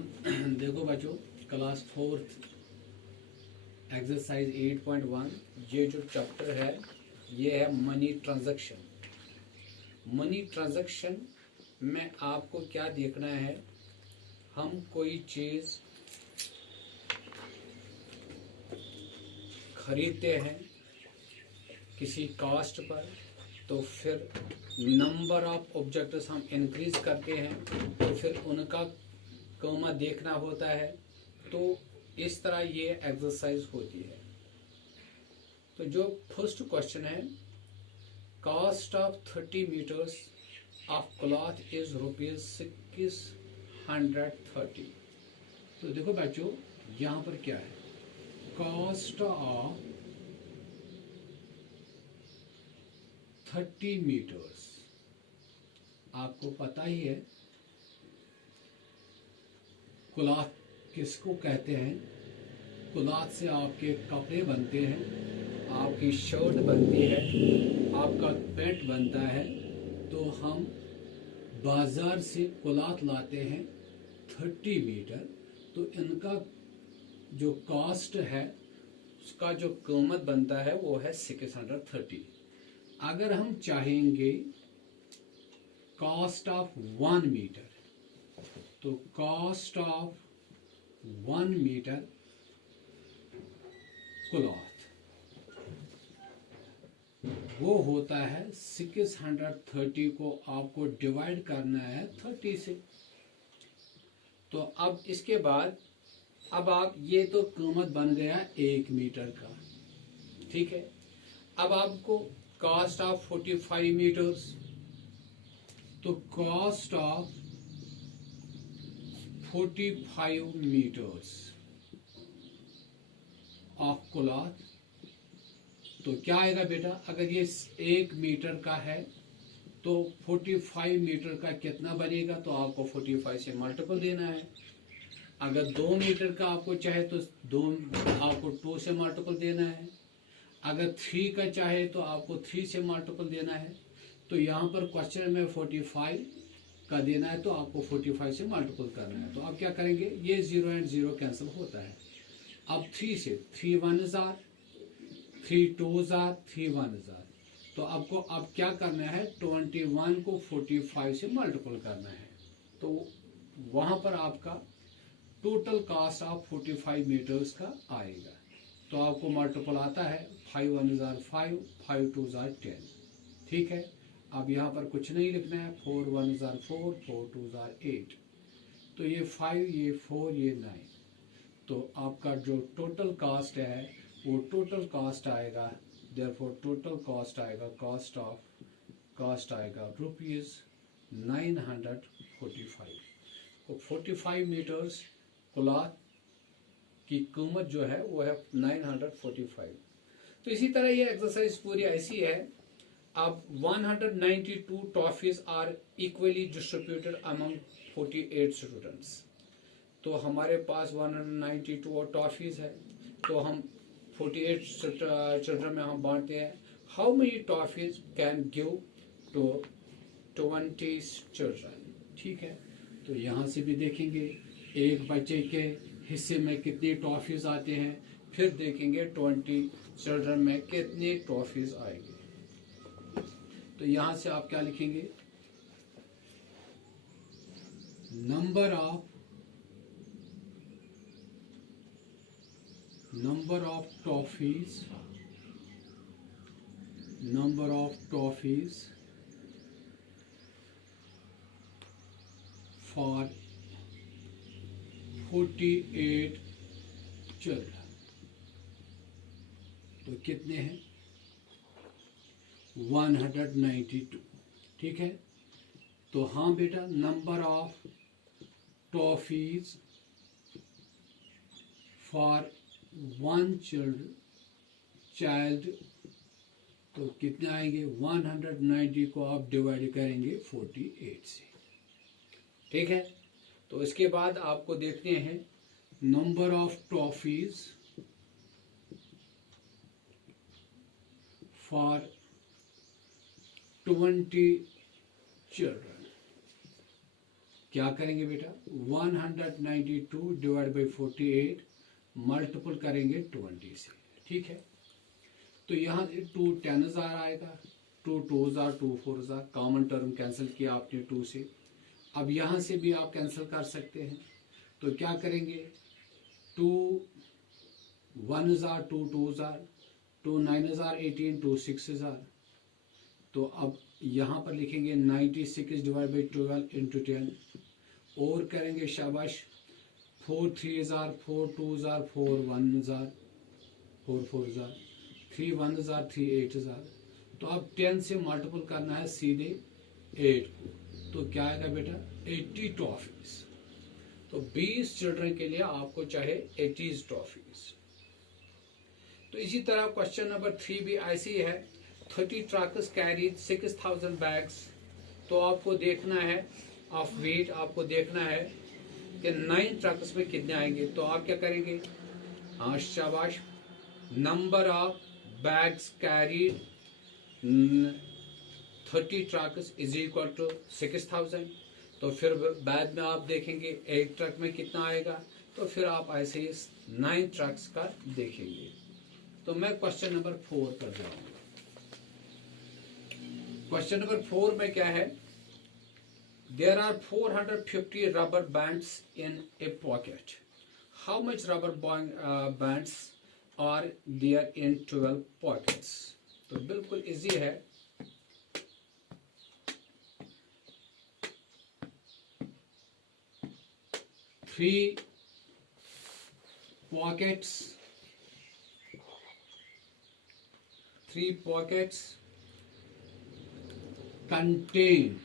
देखो बच्चों, class 4 exercise 8.1 ये जो चैप्टर है ये है मनी ट्रांजैक्शन। मनी ट्रांजैक्शन में आपको क्या देखना है, हम कोई चीज़ खरीदते हैं किसी कॉस्ट पर, तो फिर नंबर ऑफ ऑब्जेक्ट्स हम इंक्रीज करते हैं, तो फिर उनका कीमत देखना होता है। तो इस तरह ये एक्सरसाइज होती है। तो जो फर्स्ट क्वेश्चन है, cost of 30 metres of cloth is ₹630। तो देखो बच्चों, यहाँ पर क्या है, कॉस्ट ऑफ 30 मीटर्स। आपको पता ही है क्लॉथ किसको कहते हैं। क्लॉथ से आपके कपड़े बनते हैं, आपकी शर्ट बनती है, आपका पैंट बनता है। तो हम बाजार से क्लॉथ लाते हैं 30 मीटर। तो इनका जो कॉस्ट है, उसका जो कीमत बनता है वो है 630। अगर हम चाहेंगे कॉस्ट ऑफ 1 मीटर, तो कॉस्ट ऑफ 1 मीटर क्लॉथ वो होता है 630 को आपको डिवाइड करना है 30 से। तो अब इसके बाद अब आप ये तो कीमत बन गया 1 मीटर का, ठीक है। अब आपको कॉस्ट ऑफ 45 मीटर्स, तो cost of 45 metres of cloth, तो क्या आएगा बेटा, अगर ये 1 मीटर का है तो 45 मीटर का कितना बनेगा, तो आपको 45 से मल्टीपल देना है। अगर 2 मीटर का आपको चाहे तो आपको 2 से मल्टीपल देना है। अगर 3 का चाहे तो आपको 3 से मल्टीपल देना है। तो यहाँ पर क्वेश्चन में 45 का देना है, तो आपको 45 से मल्टीपल करना है। तो आप क्या करेंगे, ये 0 एंड 0 कैंसिल होता है। अब 3 से 3 1 जार, 3 2 जार, 3 1 जार। तो आपको अब क्या करना है, 21 को 45 से मल्टीपल करना है। तो वहां पर आपका टोटल कॉस्ट ऑफ 45 मीटर्स का आएगा। तो आपको मल्टीपल आता है 5 1 जार 5, 5 2 जार 10, ठीक है। अब यहाँ पर कुछ नहीं लिखना है, 4 1 जार 4, 4 2 जार 8। तो ये 5, ये 4, ये 9। तो आपका जो टोटल कॉस्ट है वो टोटल कॉस्ट आएगा, देयरफॉर टोटल कॉस्ट आएगा, कॉस्ट आएगा ₹945। तो 45 मीटर्स क्लॉथ की कीमत जो है वो है 945। तो इसी तरह ये एक्सरसाइज पूरी ऐसी है। अब 192 toffees are equally distributed among 48 students. तो हमारे पास 192 और टॉफीज है, तो हम 48 चिल्ड्रन में हम बांटते हैं। How many toffees can give to 20 children, ठीक है। तो यहाँ से भी देखेंगे एक बच्चे के हिस्से में कितनी टॉफीज आते हैं, फिर देखेंगे 20 चिल्ड्रन में कितनी टॉफीज आएगी। तो यहाँ से आप क्या लिखेंगे, number of toffees for 48 children. तो कितने हैं, 192, ठीक है। तो हाँ बेटा, number of toffees for 1 child, तो कितने आएंगे, 190 को आप डिवाइड करेंगे 48 से, ठीक है। तो इसके बाद आपको देखते हैं number of toffees for 20 children. क्या करेंगे बेटा, 192 डिवाइड बाई 48 मल्टीपल करेंगे 20 से, ठीक है। तो यहाँ 2 10,000 आएगा, 2 2,000 2 4,000, कॉमन टर्म कैंसिल किया आपने 2 से। अब यहाँ से भी आप कैंसिल कर सकते हैं, तो क्या करेंगे, 2 1,000 2 2,000, 2 9,000 18, 2 6,000। तो अब यहाँ पर लिखेंगे 96 डिवाइड बाई 12 इंटू 10, और करेंगे शाबाश 4 3,000 4 2,000 4 1,000 4 4,000 3 1,000 3 8,000। तो अब 10 से मल्टीपल करना है सीधे 8 को, तो क्या आएगा बेटा, 80 टॉफीज। तो 20 चिल्ड्रन के लिए आपको चाहे 80 टॉफीज। तो इसी तरह क्वेश्चन नंबर 3 भी ऐसी है, 30 ट्रक्स कैरीड 6,000 बैग्स। तो आपको देखना है ऑफ वेट, आपको देखना है कि 9 ट्रक्स में कितने आएंगे। तो आप क्या करेंगे, हाँ शाबाश, number of bags carried 30 trucks is equal to 6,000। तो फिर बाद में आप देखेंगे 1 ट्रक में कितना आएगा, तो फिर आप ऐसे ही 9 ट्रक्स का देखेंगे। तो मैं क्वेश्चन नंबर 4 पर जाऊंगा। क्वेश्चन नंबर 4 में क्या है, there are 450 rubber bands in a pocket, how much rubber bands are there in 12 pockets. तो बिल्कुल इजी है, three pockets contain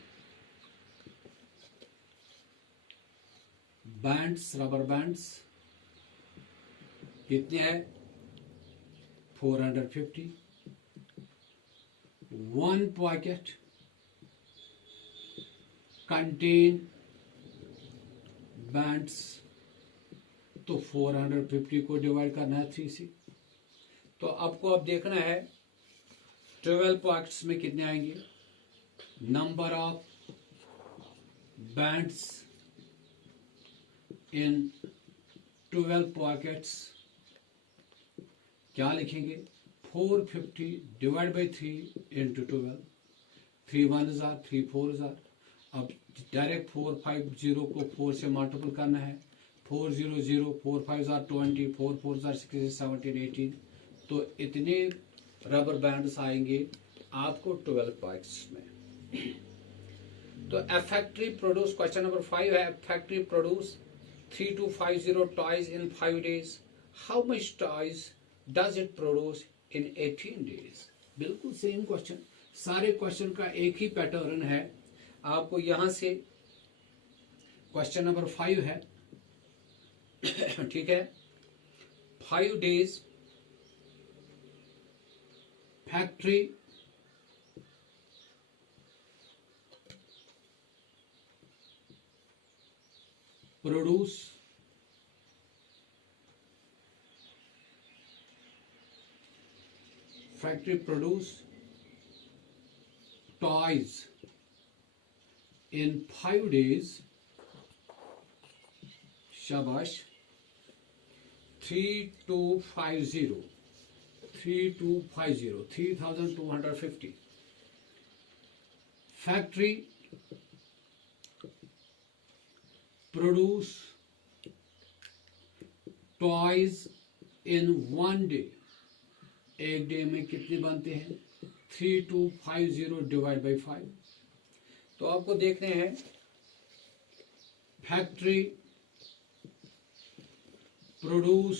bands, rubber bands कितने हैं, 450। one pocket contain बैंड्स, तो 450 को डिवाइड करना है 3 से। तो आपको अब देखना है 12 पॉकेट्स में कितने आएंगे, number of bands in 12 pockets, क्या लिखेंगे, 450 डिवाइड बाई 3 इंटू 12, 3 1,000 3 4,000। अब डायरेक्ट 450 को 4 से मल्टीपल करना है, 400 4 5 20 4 4 16 17 18। तो इतने रबर बैंड्स आएंगे आपको 12 पॉकेट्स में। तो ए फैक्ट्री प्रोड्यूस, क्वेश्चन नंबर 5 है, factory produce 3250 toys in 5 days, how much toys does it produce in 18 days। बिल्कुल सेम क्वेश्चन, सारे क्वेश्चन का एक ही पैटर्न है। आपको यहां से क्वेश्चन नंबर 5 है, ठीक है, 5 days factory produce toys in 5 days, शाबाश, 3250 फैक्ट्री प्रोड्यूस टॉयज इन 1 day, एक डे में कितने बनते हैं, 3250 डिवाइड बाई 5। तो आपको देखने हैं फैक्ट्री प्रोड्यूस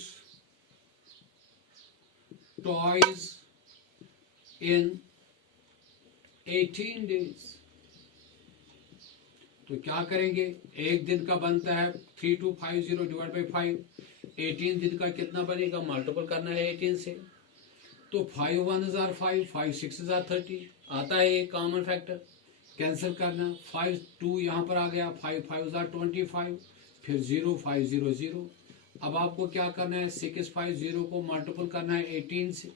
टॉयज इन 18 days। तो क्या करेंगे, एक दिन का बनता है 3250 डिवाइड बाई 5, 18 दिन का कितना बनेगा, मल्टीपल करना है 18 से। तो 5 1,005, 5 6,030 आता है एक कॉमन फैक्टर, कैंसिल करना, 5 2 यहाँ पर आ गया, 5 5 25, फिर 0 5 0 0। अब आपको क्या करना है, 650 को मल्टीपल करना है 18 से।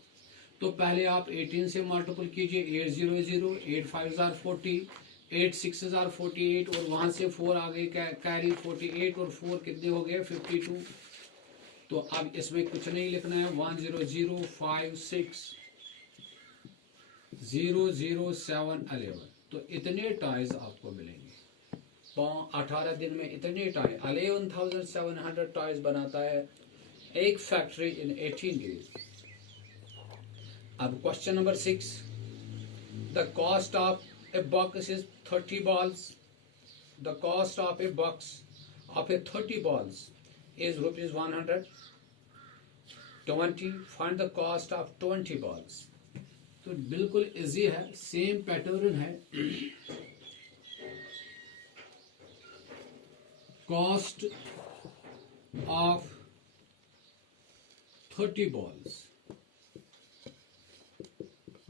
तो पहले आप 18 से मल्टीपल कीजिए, 8 0 0, 8 5 40, 8 6 आर 48 और वहां से 4 आ गए कैरी 48 और 4 कितने हो गए 52। तो अब इसमें कुछ नहीं लिखना है 1005600700711। तो इतने टॉयज आपको मिलेंगे 18 दिन में। इतने टॉय 11,700 टॉयज बनाता है एक फैक्ट्री इन 18 डेज। अब question number 6, the cost of a box is 30 balls. The cost of a box of a 30 balls is rupees 120. Find the cost of 20 balls. तो बिल्कुल इजी है, सेम पैटर्न है। Cost of 30 balls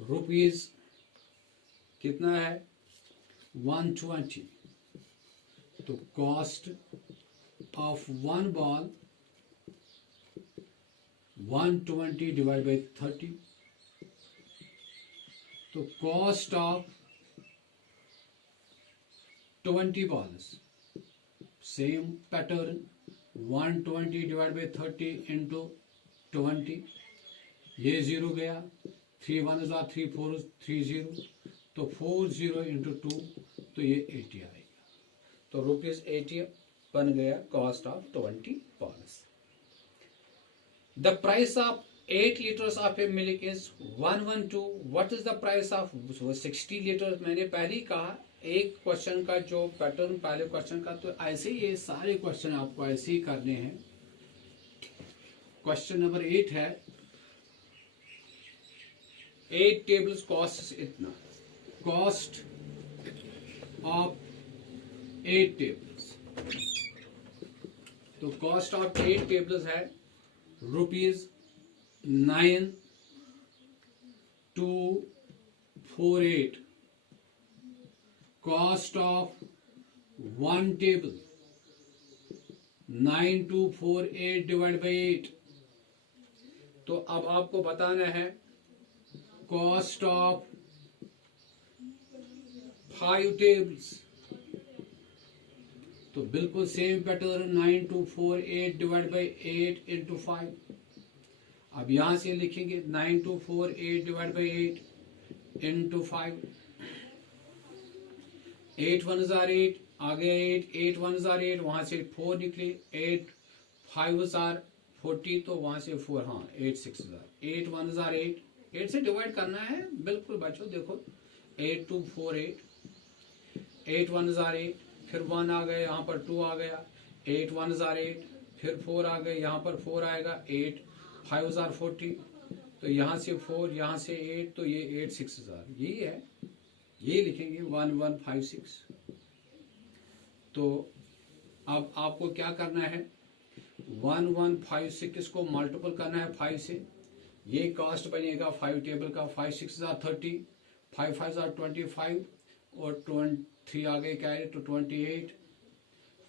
rupees कितना है 120। तो cost of 1 ball 120 divide by 30। तो cost of 20 balls same pattern 120 divide by 30 into 20। ये 0 गया, 3 1 3 4 30, तो 40 इंटू 2 तो ये 80 आएगा। तो ₹80 बन गया cost of 20 balls। The price of 8 liters of A milk is 112। What is the price of 60 liters? मैंने पहले ही कहा एक क्वेश्चन का जो पैटर्न पहले क्वेश्चन का, तो ऐसे ही ये सारे क्वेश्चन आपको ऐसे ही करने हैं। क्वेश्चन नंबर 8 है 8 tables कॉस्ट इतना। कॉस्ट ऑफ 8 tables, तो कॉस्ट ऑफ 8 tables है ₹9248। Cost of 1 table 9248 divide by 8। तो अब आपको बताना है कॉस्ट ऑफ 5 tables। तो बिल्कुल same pattern 9248 divide by 8 into 5। अब यहां से लिखेंगे 9248 डिवाइड बाई 8 इंटू 5। 8 1 8 आ गया 8 1 8, वहां से 4 निकले, 8 5 40, तो वहां से 4, हाँ 8 6 8 1 8 8 से डिवाइड करना है बिल्कुल बच्चों। देखो 8 2 4 8 1 8, फिर 1 आ गया, यहाँ पर 2 आ गया, 8 1 8, फिर 4 आ गए, यहाँ पर 4 आएगा, 8 5 40, तो यहाँ से 4 यहाँ से 8, तो ये 8 6 यही है, ये लिखेंगे 1156। तो अब आपको क्या करना है 1156 को मल्टीपल करना है 5 से। ये कॉस्ट बनेगा 5 टेबल का। 5 6 30, 5 5 25 और 3 आ गए क्या है तो 28,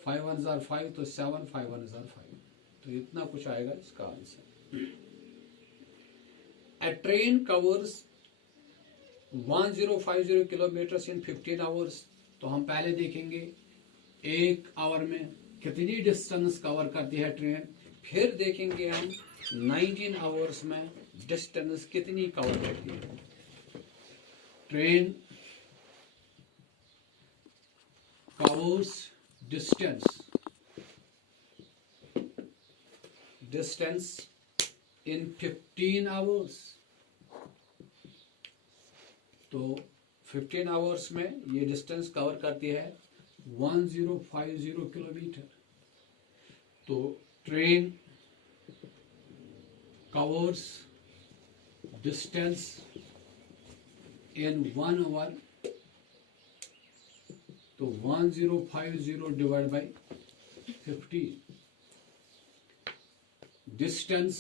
5 1 5, तो 7 5 1 5। तो इतना कुछ आएगा इसका answer. A train covers 1050 kilometers in 15 hours। तो हम पहले देखेंगे 1 आवर में कितनी डिस्टेंस कवर करती है ट्रेन, फिर देखेंगे हम 19 आवर्स में डिस्टेंस कितनी कवर करती है train. covers distance in 15 hours। तो 15 आवर्स में ये डिस्टेंस कवर करती है 1050 किलोमीटर। तो train covers distance in 1 hour, तो 1050 divide by 15। Distance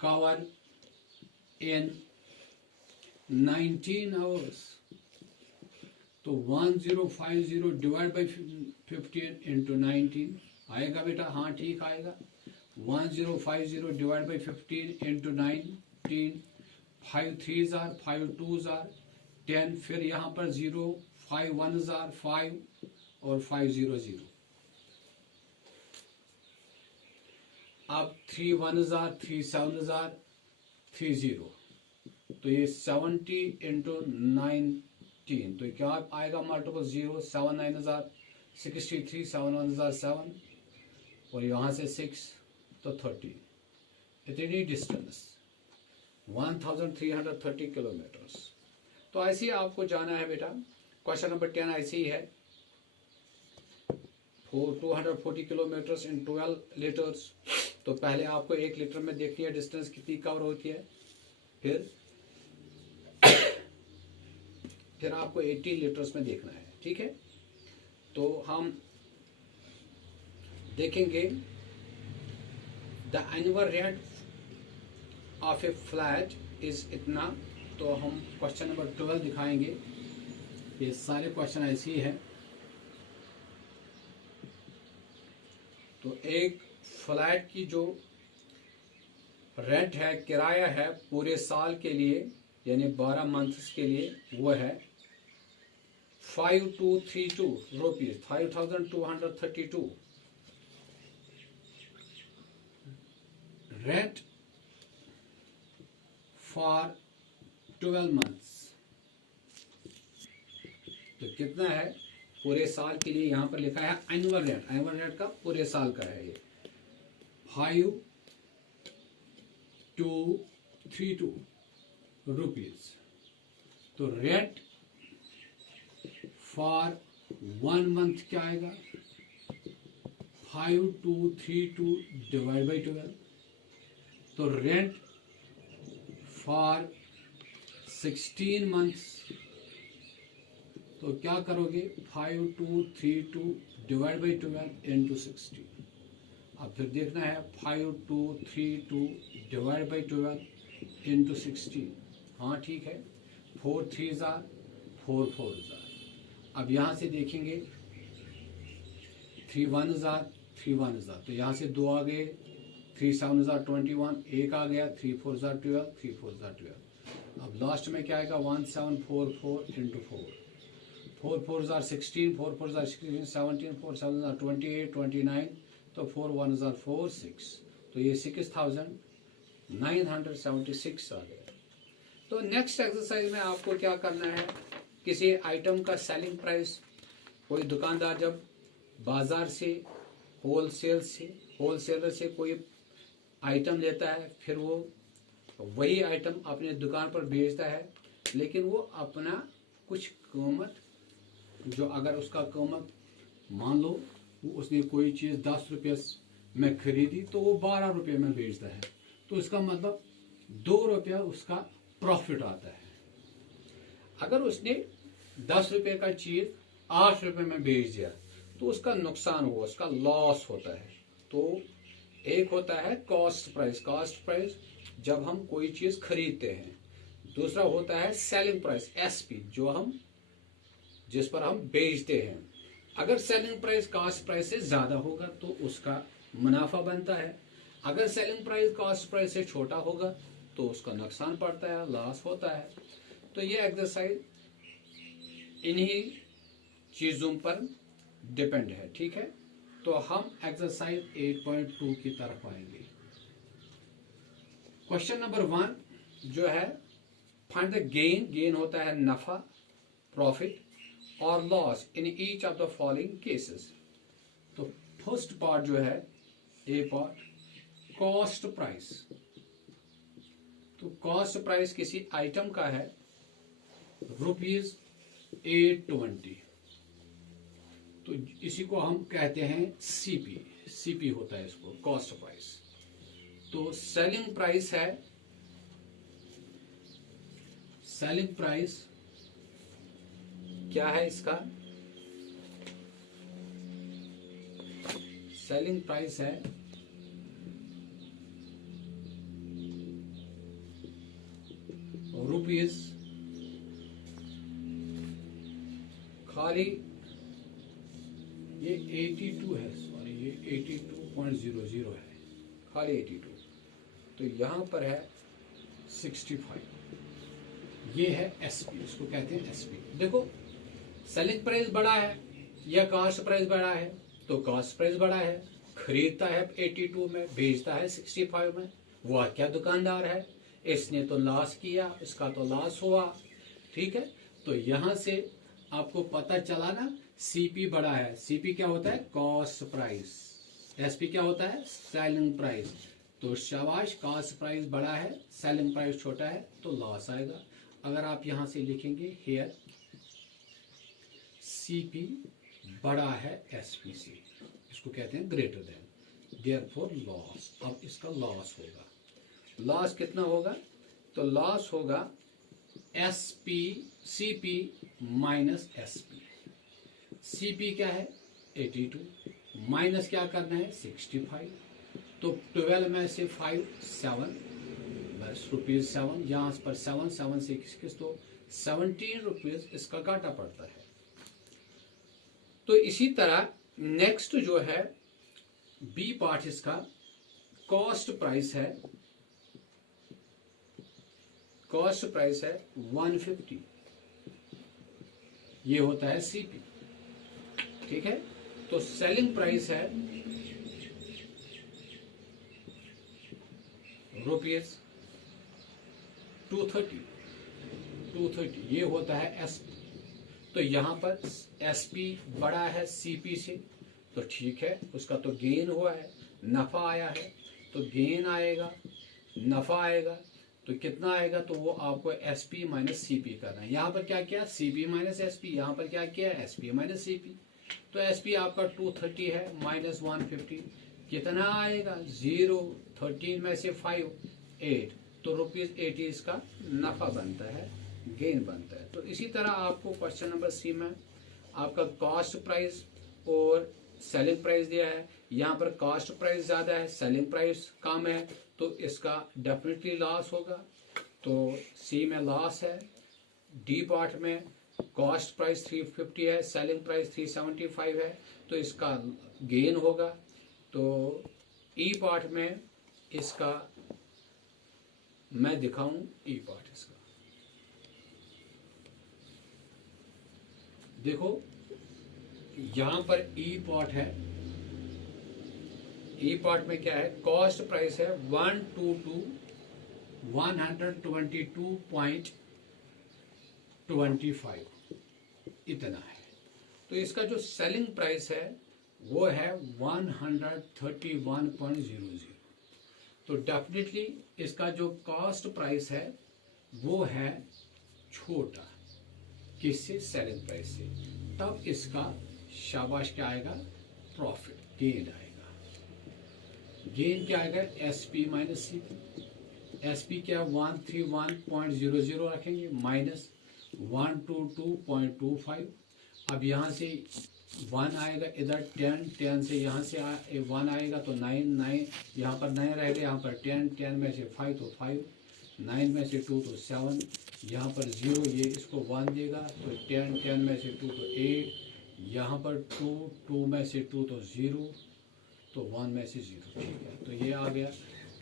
cover in 19 hours, तो 1050 डिवाइड बाई 15 इंटू 19 आएगा बेटा, हाँ ठीक आएगा। 1050 डिवाइड बाई 15 इंटू 19, 5 3 5 2 10, फिर यहाँ पर 0, 5 1000, 5 और 500। अब 3 1000, 3 7000, 30, तो ये 70 इंटू 19, तो क्या आएगा मल्टीपल 0, 7 9000, 63, 7 1007 और यहाँ से 6 तो 30। इतनी डिस्टेंस 1330 किलोमीटर्स। तो ऐसे ही आपको जाना है बेटा। क्वेश्चन नंबर 10 ऐसे ही है, 240 किलोमीटर्स इन 12 लीटर्स। तो पहले आपको 1 लीटर में देखनी है डिस्टेंस कितनी कवर होती है, फिर आपको 80 लीटर्स में देखना है, ठीक है। तो हम देखेंगे the annual rate of A flat is इतना। तो हम क्वेश्चन नंबर 12 दिखाएंगे। ये सारे क्वेश्चन ऐसे ही हैं। तो एक फ्लैट की जो रेंट है, किराया है पूरे साल के लिए यानी 12 मंथ्स के लिए, वो है 5232 रुपीज, 5232 रेंट फॉर 12 मंथ्स। तो कितना है पूरे साल के लिए, यहां पर लिखा है एनुअल रेट, एनुअल रेट का पूरे साल का है ये 5232 रुपीज। तो रेंट फॉर 1 मंथ क्या आएगा, 5232 डिवाइड बाई 12। तो रेंट फॉर 16 मंथ्स, तो क्या करोगे 5232 डिवाइड बाई 12 इंटू 16। अब फिर देखना है 5232 डिवाइड बाई 12 इंटू 16। हाँ ठीक है, 4 3 4 4। अब यहाँ से देखेंगे 3 1000, 3 1000, तो यहाँ से 2 आ गए, 3 7021, 1 आ गया, 3 4 12, 3 4 12। अब लास्ट में क्या आएगा 1744 इंटू 4, 4 4 16, 4 4 16, 17, 4 7 28, 29, तो 4 1 4 6, तो ये 6976 आ गया। तो नेक्स्ट एक्सरसाइज में आपको क्या करना है, किसी आइटम का सेलिंग प्राइस, कोई दुकानदार जब बाजार से होलसेलर से कोई आइटम लेता है, फिर वो वही आइटम अपने दुकान पर बेचता है, लेकिन वो अपना कुछ कीमत, जो अगर उसका कीमत मान लो उसने कोई चीज़ 10 रुपये में खरीदी तो वो 12 रुपये में बेचता है, तो इसका मतलब 2 रुपया उसका प्रॉफिट आता है। अगर उसने 10 रुपये का चीज़ 8 रुपये में बेच दिया तो उसका नुकसान हुआ, उसका लॉस होता है। तो एक होता है कॉस्ट प्राइस जब हम कोई चीज़ खरीदते हैं, दूसरा होता है सेलिंग प्राइस एसपी, जिस पर हम बेचते हैं। अगर सेलिंग प्राइस कॉस्ट प्राइस से ज़्यादा होगा तो उसका मुनाफा बनता है, अगर सेलिंग प्राइस कॉस्ट प्राइस से छोटा होगा तो उसका नुकसान पड़ता है, लॉस होता है। तो ये एक्सरसाइज इन्हीं चीज़ों पर डिपेंड है, ठीक है। तो हम एक्सरसाइज 8.2 की तरफ आएंगे। क्वेश्चन नंबर 1 जो है, फाइंड द गेन होता है नफा, प्रॉफिट और loss in each of the following cases. तो फर्स्ट पार्ट जो है, ए पार्ट, कॉस्ट प्राइस। तो कॉस्ट प्राइस किसी आइटम का है ₹820, तो इसी को हम कहते हैं सीपी होता है इसको, कॉस्ट प्राइस। तो सेलिंग प्राइस क्या है इसका, सेलिंग प्राइस है रुपीज, खाली ये 82 है, सॉरी ये 82.00 है, खाली 82। तो यहां पर है 65, ये है एसपी, इसको कहते हैं एसपी। देखो सेलिंग प्राइस बड़ा है या कॉस्ट प्राइस बड़ा है, तो कॉस्ट प्राइस बड़ा है, खरीदता है 82 में, बेचता है 65 में, वह क्या दुकानदार है, इसने तो लॉस किया, इसका तो लॉस हुआ। ठीक है, तो यहां से आपको पता चला ना, सीपी बड़ा है। सीपी क्या होता है, कॉस्ट प्राइस। एसपी क्या होता है, सेलिंग प्राइस। तो शाबाश, कॉस्ट प्राइस बड़ा है, सेलिंग प्राइस छोटा है, तो लॉस आएगा। अगर आप यहां से लिखेंगे हेयर सीपी बड़ा है एसपी से, इसको कहते हैं ग्रेटर देन, देयरफॉर लॉस। अब इसका लॉस होगा, लॉस कितना होगा, तो लॉस होगा SP CP minus SP. CP क्या है 82, माइनस क्या करना है 65, तो 12 में से 5 7, बस रुपीज 7, यहाँ पर 7 7 से किस तो 17 रुपीज इसका काटा पड़ता है। तो इसी तरह नेक्स्ट जो है बी पार्ट, इसका कॉस्ट प्राइस है, कॉस्ट प्राइस है 150, ये होता है सीपी। ठीक है, तो सेलिंग प्राइस है रुपीज 230, ये होता है एसपी। तो यहां पर एसपी बड़ा है सीपी से, तो ठीक है, उसका तो गेन हुआ है, नफा आया है, तो गेन आएगा, नफा आएगा, तो कितना आएगा, तो वो आपको एसपी माइनस सीपी करना है। यहां पर क्या किया, सीपी माइनस एसपी, यहां पर क्या किया, एसपी माइनस सीपी। तो एसपी आपका 230 है माइनस 150, कितना आएगा 0, 13 में से 5 8, तो रुपीज 80 इसका नफा बनता है, गेन बनता है। तो इसी तरह आपको क्वेश्चन नंबर सी में आपका कॉस्ट प्राइस और सेलिंग प्राइस दिया है, यहाँ पर कॉस्ट प्राइस ज्यादा है, सेलिंग प्राइस कम है, तो इसका डेफिनेटली लॉस होगा। तो सी में लॉस है, डी पार्ट में कॉस्ट प्राइस 350 है, सेलिंग प्राइस 375 है, तो इसका गेन होगा। तो ई पार्ट में इसका मैं दिखाऊं, ई पार्ट इसका देखो, यहां पर ई पार्ट है, ई पार्ट में क्या है, कॉस्ट प्राइस है 122.25 इतना है। तो इसका जो सेलिंग प्राइस है वो है 131.00। तो डेफिनेटली इसका जो कॉस्ट प्राइस है वो है छोटा, किससे, सेलिंग प्राइस से, तब इसका शाबाश क्या आएगा, प्रॉफिट, गेन आएगा। गेन क्या आएगा, एसपी माइनस सीपी। एसपी क्या 131.00 रखेंगे माइनस 122.25। अब यहां से 1 आएगा, इधर 10 से यहाँ से 1 आएगा, तो 9 यहाँ पर 9 रहेगा, यहाँ पर 10 में से 5 तो 5, 9 में से 2 तो 7, यहाँ पर 0, ये इसको 1 देगा, तो 10 में से 2 तो 8, यहाँ पर 2 में से 2 तो 0, तो 1 में से 0। ठीक है, तो ये आ गया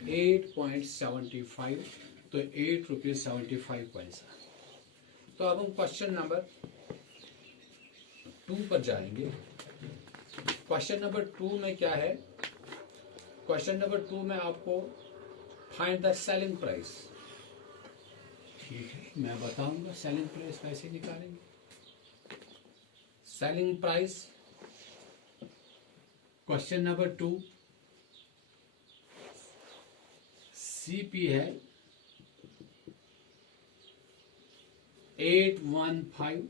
8.75, तो 8 रुपीज 75 पैसा। तो अब हम क्वेश्चन नंबर 2 पर जाएंगे। क्वेश्चन नंबर 2 में क्या है, क्वेश्चन नंबर 2 में आपको फाइंड द सेलिंग प्राइस। ठीक है, मैं बताऊंगा सेलिंग प्राइस कैसे निकालेंगे। Selling price question number 2, CP है 815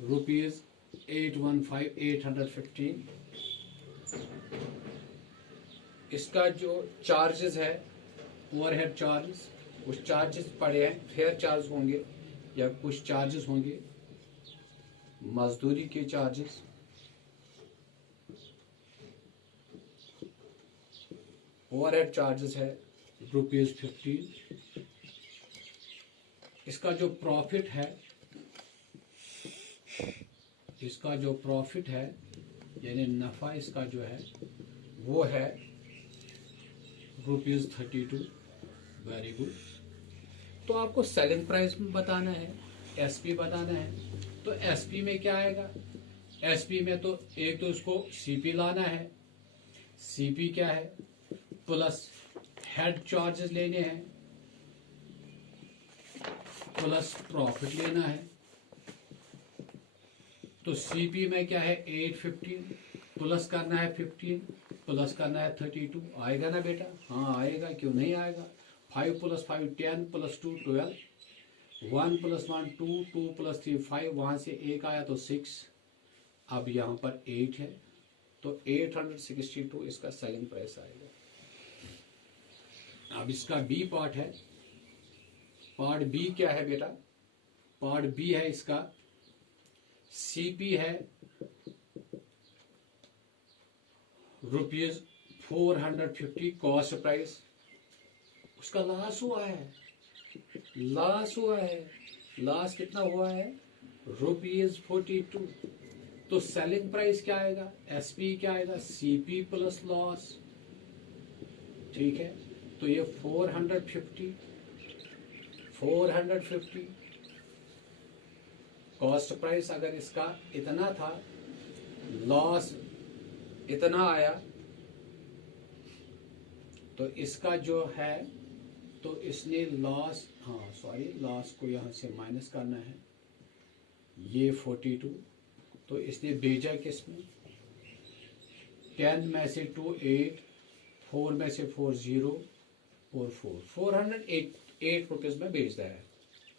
रुपीज, 815। इसका जो चार्जेस है, ओवरहेड चार्जेस, कुछ चार्जेस पड़े हैं, फेयर चार्ज होंगे या कुछ चार्जेस होंगे, मजदूरी के चार्जेस, ओवरहेड चार्जेस है रुपीज 15। इसका जो प्रॉफिट है, इसका जो प्रॉफिट है यानी नफा इसका जो है वो है रुपीज 32। Very good. तो आपको सेलिंग प्राइस बताना है, एसपी बताना है। तो एसपी में क्या आएगा, एसपी में तो एक तो उसको सीपी लाना है, सीपी क्या है, प्लस हेड चार्जेस लेने हैं, प्लस प्रॉफिट लेना है। तो सीपी में क्या है 815, प्लस करना है 15, प्लस करना है 32। आएगा ना बेटा? हाँ आएगा, क्यों नहीं आएगा। 5 + 5 10 + 2 12, 1 + 1 2, 2 + 3 5, वहां से एक आया तो 6, अब यहाँ पर 8 है, तो 862 इसका सेलिंग प्राइस आएगा। अब इसका बी पार्ट है, पार्ट बी क्या है बेटा, पार्ट बी है इसका, सीपी है ₹450 कॉस्ट प्राइस, उसका लॉस हुआ है, लॉस हुआ है, लॉस कितना हुआ है ₹42। तो सेलिंग प्राइस क्या आएगा, एसपी क्या आएगा, सीपी प्लस लॉस, ठीक है। तो ये 450 कॉस्ट प्राइस, अगर इसका इतना था, लॉस इतना आया, तो इसका जो है, तो इसने लॉस, हाँ सॉरी, लॉस को यहां से माइनस करना है, ये 42, तो इसने भेजा किस में, 10 में से 2 8, 4 में से 4 0 और 408 रुपीज में बेचता है।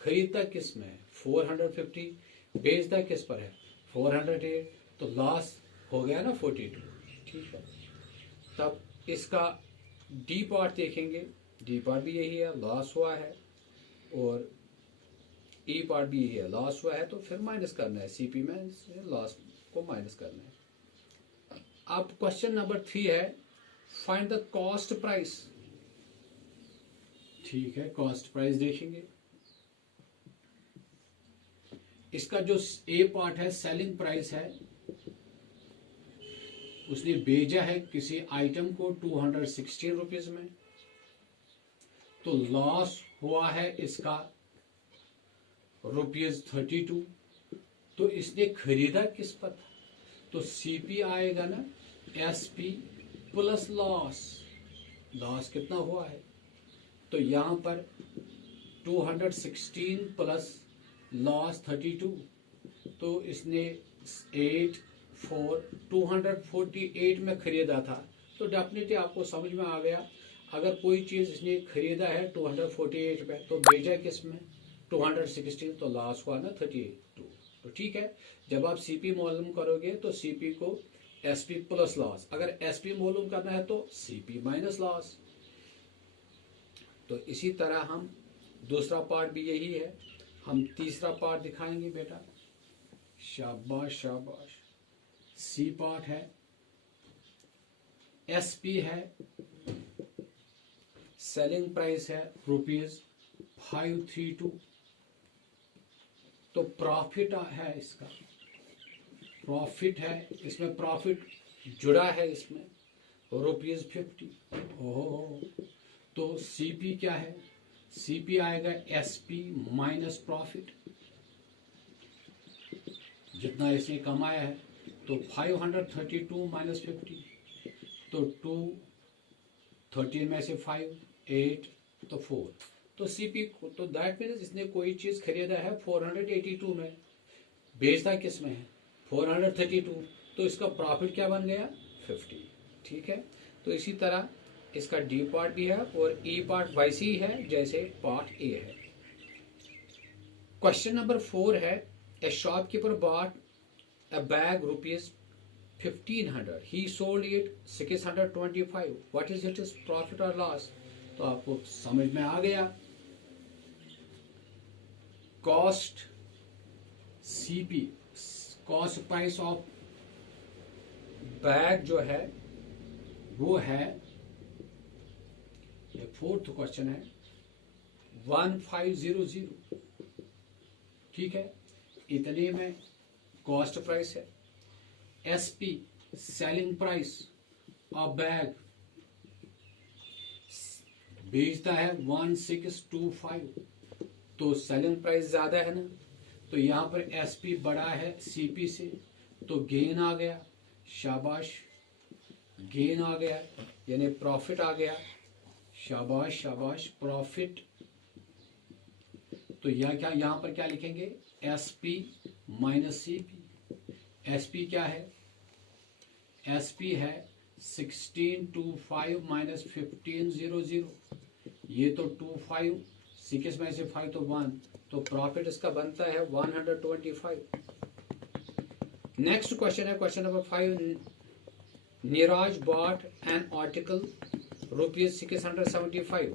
खरीदता किस में है 450, बेचता किस पर है 408, तो लॉस हो गया ना 42, ठीक है। तब इसका डी पार्ट देखेंगे, डी पार्ट भी यही है, लॉस हुआ है, और ई पार्ट भी यही है, लॉस हुआ है, तो फिर माइनस करना है, सीपी में लॉस को माइनस करना है। अब क्वेश्चन नंबर 3 है, फाइंड द कॉस्ट प्राइस, ठीक है। कॉस्ट प्राइस देखेंगे, इसका जो ए पार्ट है सेलिंग प्राइस है, उसने भेजा है किसी आइटम को 216 रुपीज में, तो लॉस हुआ है इसका ₹32, तो इसने खरीदा किस पर था, तो सीपी आएगा ना, एसपी प्लस लॉस, लॉस कितना हुआ है, तो यहां पर 216 प्लस लॉस 32, तो इसने 248 में खरीदा था, तो डेफिनेटली आपको समझ में आ गया, अगर कोई चीज इसने खरीदा है 248 में, तो भेजा किस में 216, तो लॉस हुआ ना 32, तो ठीक है। जब आप सीपी मालूम करोगे तो सीपी को एसपी प्लस लॉस, अगर एसपी मालूम करना है तो सीपी माइनस लॉस। तो इसी तरह हम दूसरा पार्ट भी यही है, हम तीसरा पार्ट दिखाएंगे बेटा, शाबाश शाबाश। सी पार्ट है, एसपी है, सेलिंग प्राइस है ₹532, तो प्रॉफिट है इसका, प्रॉफिट है, इसमें प्रॉफिट जुड़ा है इसमें ₹50। ओहो, तो सीपी क्या है, सीपी आएगा एसपी माइनस प्रॉफिट, जितना इसने कमाया है, तो 532 माइनस 50, तो 2, 13 में से 5 8, तो 4, तो सीपी को, तो दैट मीन्स इसने कोई चीज खरीदा है 482 में, बेचता किस में है 432, तो इसका प्रॉफिट क्या बन गया 50, ठीक है। तो इसी तरह इसका डी पार्ट भी है और ई पार्ट वैसे ही है जैसे पार्ट ए है। क्वेश्चन नंबर 4 है, ए shopkeeper bot a bag ₹1500, he sold it 625, what is it, is profit or loss? तो आपको समझ में आ गया, cost CP, cost price of bag जो है वो है, ये 4th क्वेश्चन है 1500, ठीक है। इतने में कॉस्ट प्राइस है, SP selling price of bag बेचता है 1625, तो सेलिंग प्राइस ज्यादा है ना, तो यहाँ पर एसपी बड़ा है सीपी से, तो गेन आ गया, शाबाश, गेन आ गया, यानी प्रॉफिट आ गया, शाबाश शाबाश, प्रॉफिट। तो यह क्या, यहां पर क्या लिखेंगे, एसपी माइनस सीपी। एसपी क्या है, एसपी है 1625 माइनस 1500, ये तो 25, 6 में से 5 तो 1, तो प्रॉफिट इसका बनता है 125। नेक्स्ट क्वेश्चन है question number 5। Neeraj bot an article ₹675,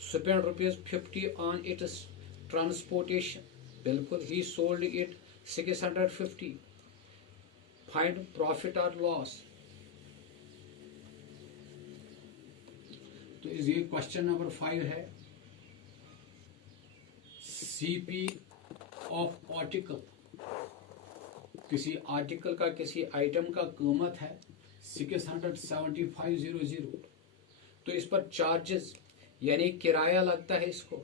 spent ₹50 on its transportation, बिल्कुल, he sold it 650, find profit or loss। तो ये क्वेश्चन नंबर 5 है। सीपी ऑफ आर्टिकल, किसी आर्टिकल का, किसी आइटम का कीमत है 67500, तो इस पर चार्जेस यानी किराया लगता है, इसको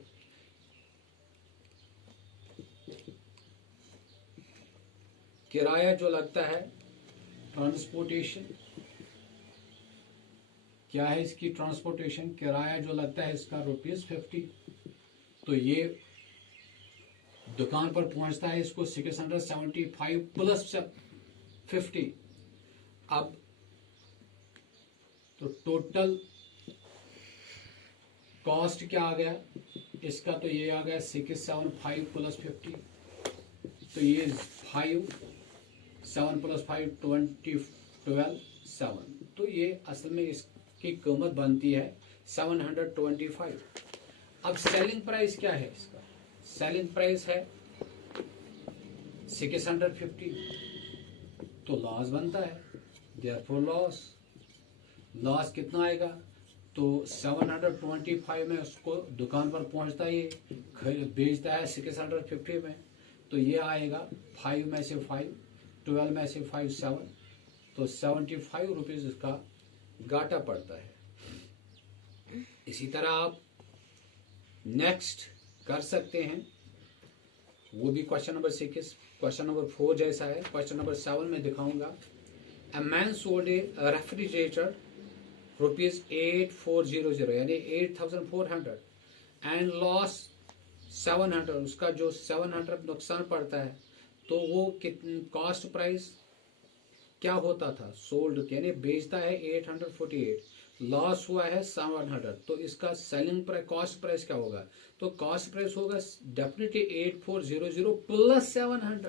किराया जो लगता है, ट्रांसपोर्टेशन, क्या है इसकी ट्रांसपोर्टेशन, किराया जो लगता है इसका ₹50। तो ये दुकान पर पहुंचता है इसको 675 प्लस 50। अब तो टोटल कॉस्ट क्या आ गया इसका, तो ये आ गया 675 प्लस 50, तो ये 5, 7 प्लस 5 12, 7, तो ये असल में इसकी कीमत बनती है 725। अब सेलिंग प्राइस क्या है इसका, सेलिंग प्राइस है 650, तो लॉस बनता है, देयरफॉर लॉस, लॉस कितना आएगा, तो 725 में उसको दुकान पर पहुंचता है, ये बेचता है 650 में, तो ये आएगा 5 में से 5, 12 में से 5 7, तो 75 रुपीज इसका घाटा पड़ता है। इसी तरह आप नेक्स्ट कर सकते हैं, वो भी क्वेश्चन नंबर 6, क्वेश्चन नंबर 4 जैसा है। क्वेश्चन नंबर 7 में दिखाऊंगा, a man sold A refrigerator ₹8400 यानी 8400 एंड लॉस 700, उसका जो 700 नुकसान पड़ता है, तो वो कॉस्ट प्राइस क्या होता था, सोल्ड यानी बेचता है 848, लॉस हुआ है 700, तो इसका सेलिंग प्राइस, कॉस्ट प्राइस क्या होगा, तो कॉस्ट प्राइस होगा डेफिनेटली 8400 प्लस 700,